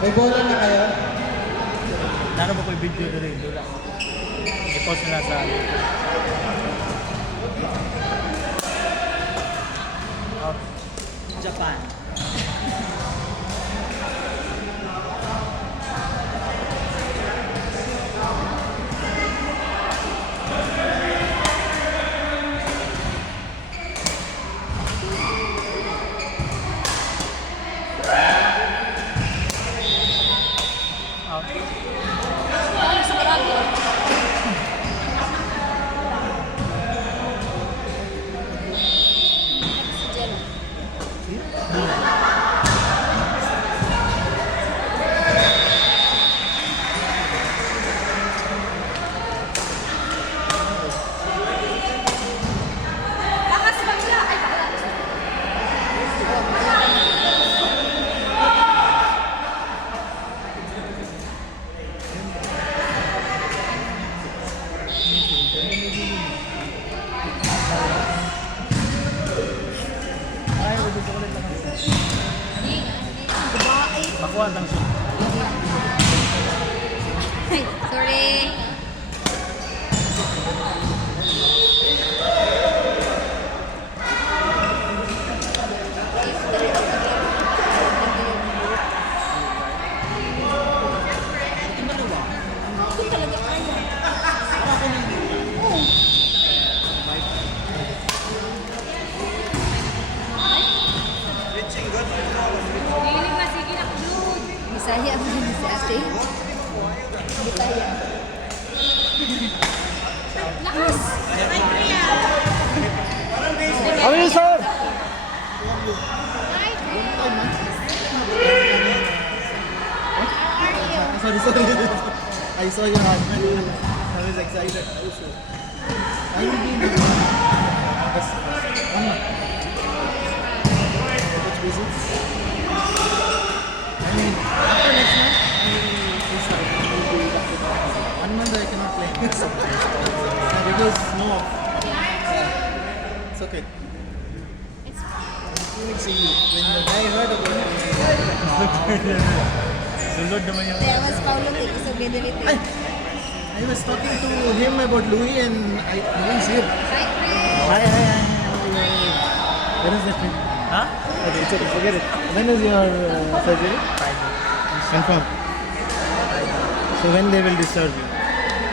May bola na kayo? Nano ba ko yung video na rin? Doon i-post nila sa Japan. Makuha lang siya. Ay, sorry. Bisaya mo din si ate. Bisaya. Lakas! How are you, sir? Sorry. I saw your husband. I was excited. I will be in the Which business? I mean, after next month, I will be back to the office. 1 month I cannot play. Because no. It's okay. 2 weeks when the guy heard about it. Sulod naman yung... Kaya mas Paulo take so dito. I was talking to him about Louis and Louis is here. Hi, Hi. When is that trip? Ha? Okay, it's okay, forget it. When is your surgery? Friday. Confirm. So when they will discharge you?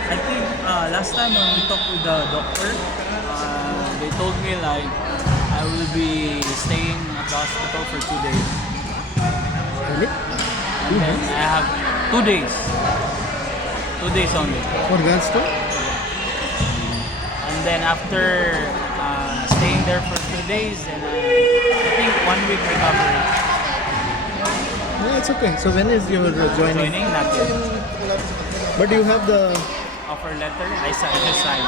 I think last time when we talked with the doctor, they told me like I will be staying at the hospital for 2 days. Really? And then I have 2 days. 2 days only. For girls too? And then after staying there for 2 days, then I think 1 week recovery. Yeah, it's okay. So when is your joining? Joining, not yet. But you have the... Offer letter, I just signed.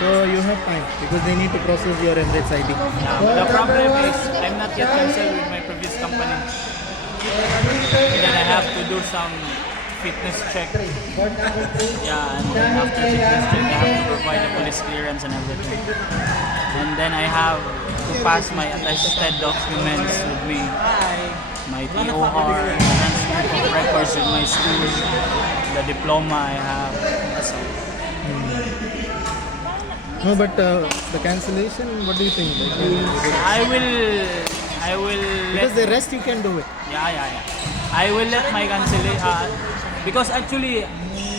So you have time because they need to process your Emirates ID. The problem is I'm not yet cancelled with my previous company. And then I have to do some fitness check. Yeah, and then after fitness check, I have to provide the police clearance and everything. And then I have to pass my attested documents with me. My TOR, transcript of records with my school, the diploma I have. That's all. No, but the cancellation, what do you think? I will Because let, the rest you can do it. yeah. I will let my cancellation, because actually,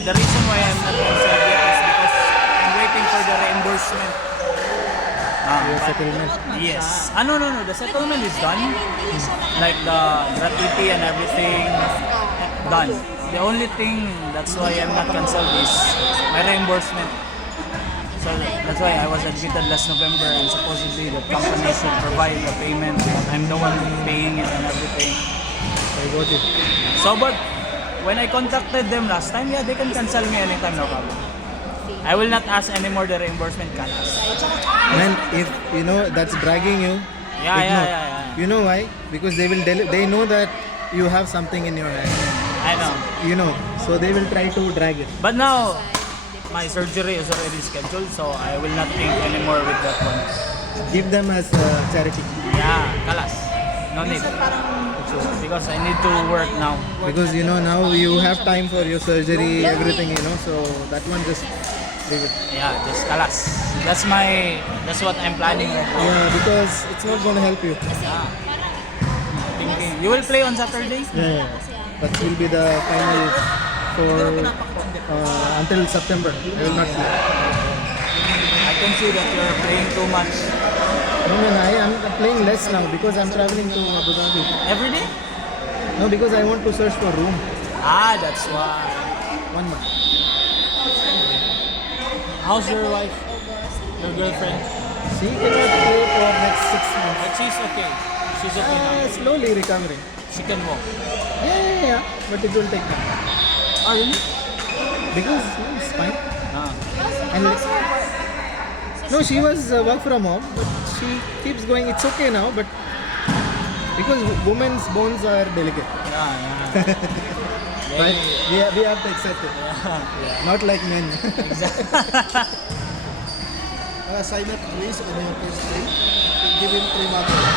the reason why I'm not cancelled yet is because I'm waiting for the reimbursement. Your settlement. Yes. No, the settlement is done. Like the gratuity and everything, done. The only thing, that's why I'm not cancelled, is my reimbursement. So that's why I was admitted last November, and supposedly the company should provide the payment. I'm the one paying it and everything. I got it. So, but when I contacted them last time, yeah, they can cancel me anytime, no problem. I will not ask anymore the reimbursement, can ask. And if you know that's dragging you, Yeah. You know why? Because they will they know that you have something in your hand. I know. You know, so they will try to drag it. But now, my surgery is already scheduled, so I will not think anymore with that one. Give them as charity. Yeah, kalas. No need. It's So because I need to work now. because you know now you have time for your surgery, everything, you know. So that one just leave it. Yeah, just kalas. That's what I'm planning right now. Yeah, because it's not gonna help you. Thinking. You will play on Saturday? Yeah, that will be the final for until September. I will not play. I can see that you're playing too much. No, I am playing less now because I'm traveling to Abu Dhabi. Every day? No, because I want to search for room. Ah, that's why. 1 month. How's your wife? Your girlfriend? She cannot play for next 6 months. But she's okay. She's okay now. Slowly recovering. She can walk. Yeah. But it will take time. Oh, really? Because it's fine. Ah. And no, she was work from home, but she keeps going. It's okay now, but because women's bones are delicate, Yeah. right? We have to accept it. Not like men. Exactly. Sign up Chris on your first day. Give him 3 bottles.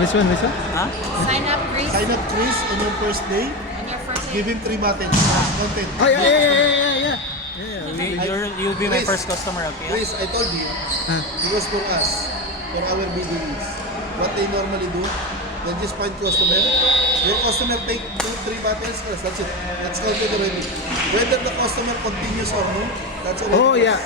Which one? Huh? Sign up, Grace, Sign up Chris on your first day. on your first Give him 3 bottles. Content. Oh yeah. You'll be my Chris. first customer, okay? Chris, I told you. Huh. Because for us, for our BDEs, what they normally do, they just find customer. Your customer take 2-3 bottles, that's it. That's counted already. Whether the customer continues or no, that's already. Oh yeah,